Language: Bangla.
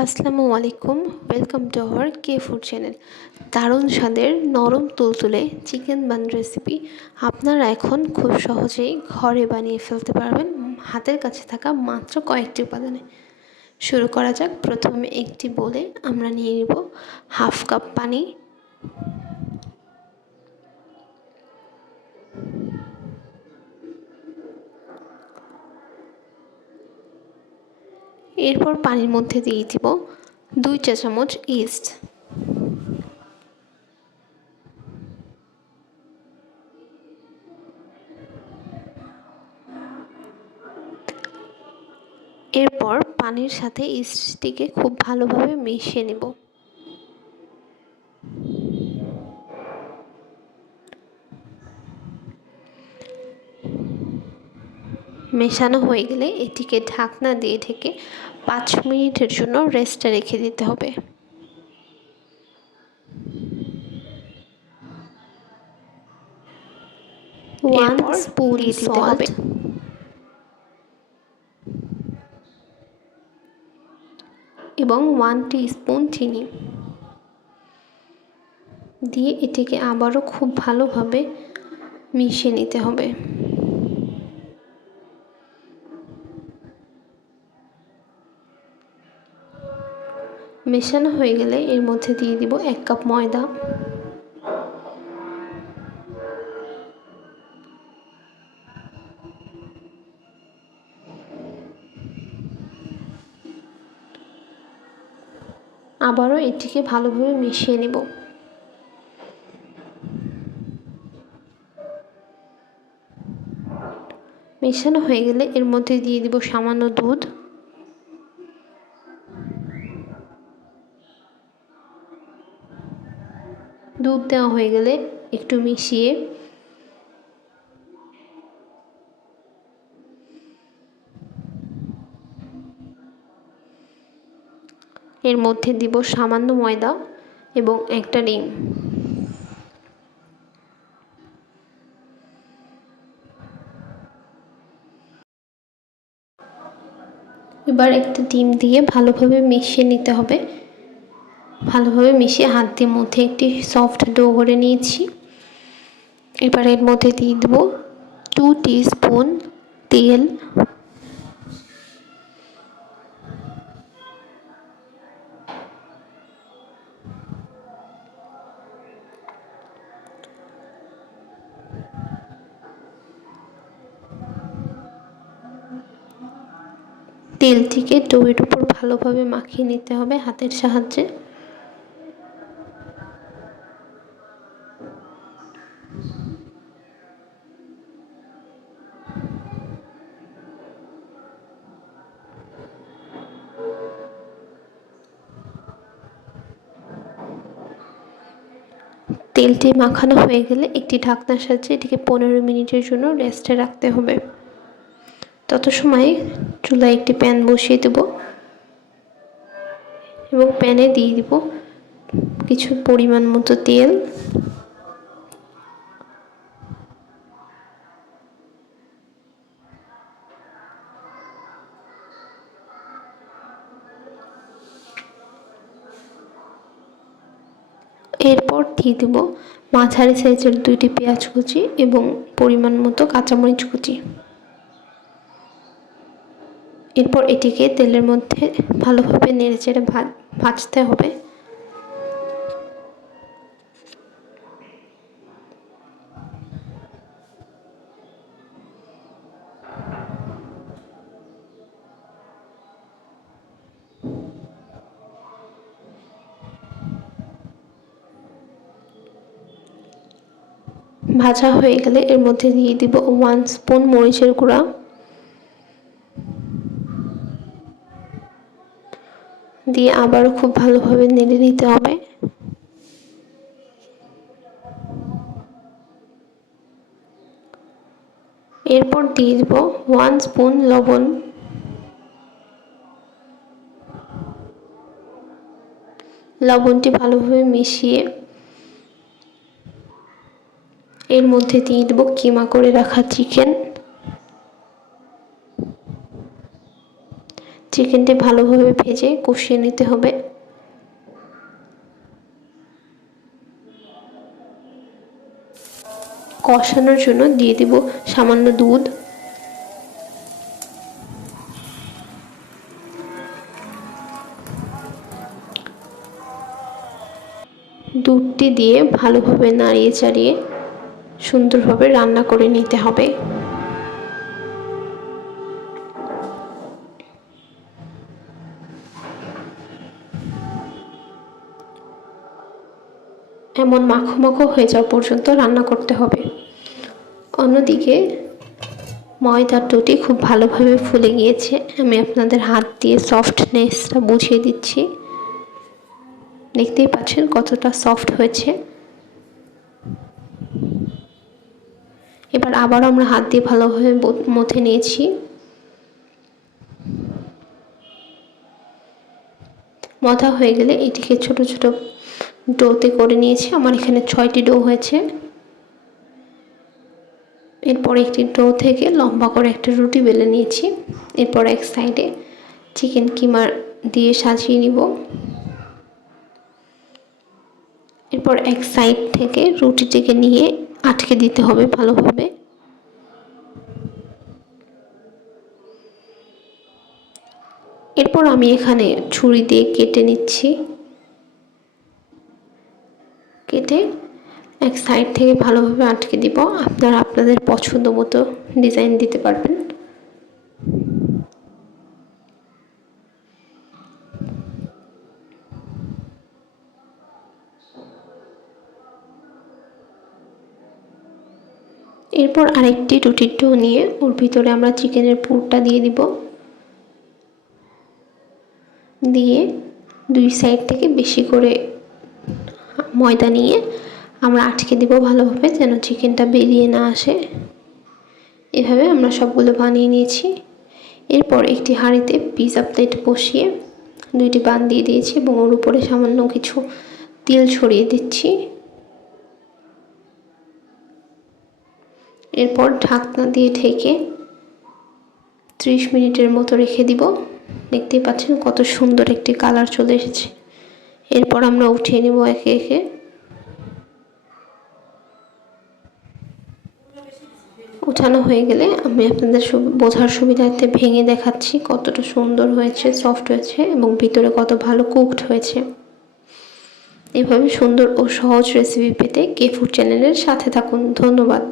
আসসালামু আলাইকুম welcome to our K food channel দারুণ স্বাদের নরম তুলতুলে চিকেন বান রেসিপি আপনারা এখন খুব সহজেই ঘরে বানিয়ে ফেলতে পারবেন হাতের কাছে থাকা মাত্র কয়েকটি উপাদানে। শুরু করা যাক, প্রথমে একটি বলে আমরা নিয়ে নিব হাফ কাপ পানি এরপর পানির মধ্যে দিয়ে দিব দুই চা চামচ ইস্ট। এরপর পানির সাথে ইস্টটিকে খুব ভালোভাবে মিশিয়ে নেব। মেশানো হয়ে গেলে এটিকে ঢাকনা দিয়ে ঢেকে পাঁচ মিনিটের জন্য রেস্টে রেখে দিতে হবে। ওয়ান স্পুন সল্ট এবং ওয়ান টি স্পুন চিনি। দিয়ে এটিকে আবারও খুব ভালোভাবে মিশিয়ে নিতে হবে। মেশানো হয়ে গেলে এর মধ্যে দিয়ে দিব এক কাপ ময়দা। আবারও এটিকে ভালোভাবে মিশিয়ে নেব। মেশানো হয়ে গেলে এর মধ্যে দিয়ে দিব সামান্য দুধ। দুধ দেওয়া হয়ে গেলে একটু মিশিয়ে এর মধ্যে দিব সামান্য ময়দা এবং একটা ডিম এবার একটা ডিম দিয়ে ভালোভাবে মিশিয়ে নিতে হবে। ভালোভাবে মিশিয়ে হাত দিয়ে মধ্যে একটি সফট ডো করে নিয়েছি। এবার এর মধ্যে দিয়ে দেবো টু স্পুন তেল। তেলটিকে ডোয়ের উপর ভালোভাবে মাখিয়ে নিতে হবে হাতের সাহায্যে। তেলটি মাখানো হয়ে গেলে একটি ঢাকনার সাহায্যে এটিকে পনেরো মিনিটের জন্য রেস্টে রাখতে হবে। তত সময় চুলায় একটি প্যান বসিয়ে দেব এবং প্যানে দিয়ে দিব কিছু পরিমাণ মতো তেল। এরপর দিয়ে দেবো মাঝারি সাইজের দুইটি পেঁয়াজ কুচি এবং পরিমাণ মতো কাঁচামরিচ কুচি। এরপর এটিকে তেলের মধ্যে ভালোভাবে নেড়েচেড়ে ভাজতে হবে। ভাজা হয়ে গেলে এর মধ্যে দিয়ে দিব ওয়ান স্পুন মরিচের গুঁড়া। দিয়ে আবারও খুব ভালোভাবে নেড়ে নিতে হবে। এরপর দিয়ে দিব ওয়ান স্পুন লবণ। লবণটি ভালোভাবে মিশিয়ে এর মধ্যে দিয়ে দেবো কিমা করে রাখা চিকেন চিকেনটি ভালোভাবে ভেজে কষিয়ে নিতে হবে। কষানোর জন্য দিয়ে দিব সামান্য দুধ। দুধটি দিয়ে ভালোভাবে নাড়িয়ে চাড়িয়ে সুন্দরভাবে রান্না করে নিতে হবে। এমন মাখো মাখো হয়ে যাওয়া পর্যন্ত রান্না করতে হবে। অন্যদিকে ময়দার ডোটি খুব ভালোভাবে ফুলে গিয়েছে। আমি আপনাদের হাত দিয়ে সফটনেসটা বুঝিয়ে দিচ্ছি। দেখতেই পাচ্ছেন কতটা সফট হয়েছে। এবার আবারও আমরা হাত দিয়ে ভালোভাবে মথে নিয়েছি। মথা হয়ে গেলে এটিকে ছোট ছোট ডোতে করে নিয়েছি। আমার এখানে ছয়টি ডো হয়েছে। এরপর একটি ডো থেকে লম্বা করে একটা রুটি বেলে নিয়েছি। এরপর এক সাইডে চিকেন কিমার দিয়ে সাজিয়ে নিব। এরপর এক সাইড থেকে রুটিটিকে নিয়ে আটকে দিতে হবে ভালোভাবে। এরপর আমি এখানে ছুরি দিয়ে কেটে নিচ্ছি। কেটে এক সাইড থেকে ভালোভাবে আটকে দিব। আপনারা আপনাদের পছন্দ মতো ডিজাইন দিতে পারবেন। এরপর আরেকটি রুটির ডো নিয়ে ওর ভিতরে আমরা চিকেনের পুরটা দিয়ে দিব। দিয়ে দুই সাইড থেকে বেশি করে ময়দা নিয়ে আমরা আটকে দিব ভালোভাবে যেন চিকেনটা বেরিয়ে না আসে। এভাবে আমরা সবগুলো বানিয়ে নিয়েছি। এরপর একটি হাঁড়িতে পিজা প্লেট বসিয়ে দুইটি বান দিয়ে দিয়েছি এবং ওর উপরে সামান্য কিছু তেল ছড়িয়ে দিচ্ছি। এরপর ঢাকনা দিয়ে ঢেকে ত্রিশ মিনিটের মতো রেখে দিব। দেখতেই পাচ্ছেন কত সুন্দর একটি কালার চলে এসেছে। এরপর আমরা উঠিয়ে নেব একে একে। উঠানো হয়ে গেলে আমি আপনাদের বোঝার সুবিধার্থে ভেঙে দেখাচ্ছি কতটা সুন্দর হয়েছে সফট হয়েছে এবং ভিতরে কত ভালো কুকড হয়েছে। এভাবে সুন্দর ও সহজ রেসিপি পেতে কে ফুড চ্যানেলের সাথে থাকুন। ধন্যবাদ।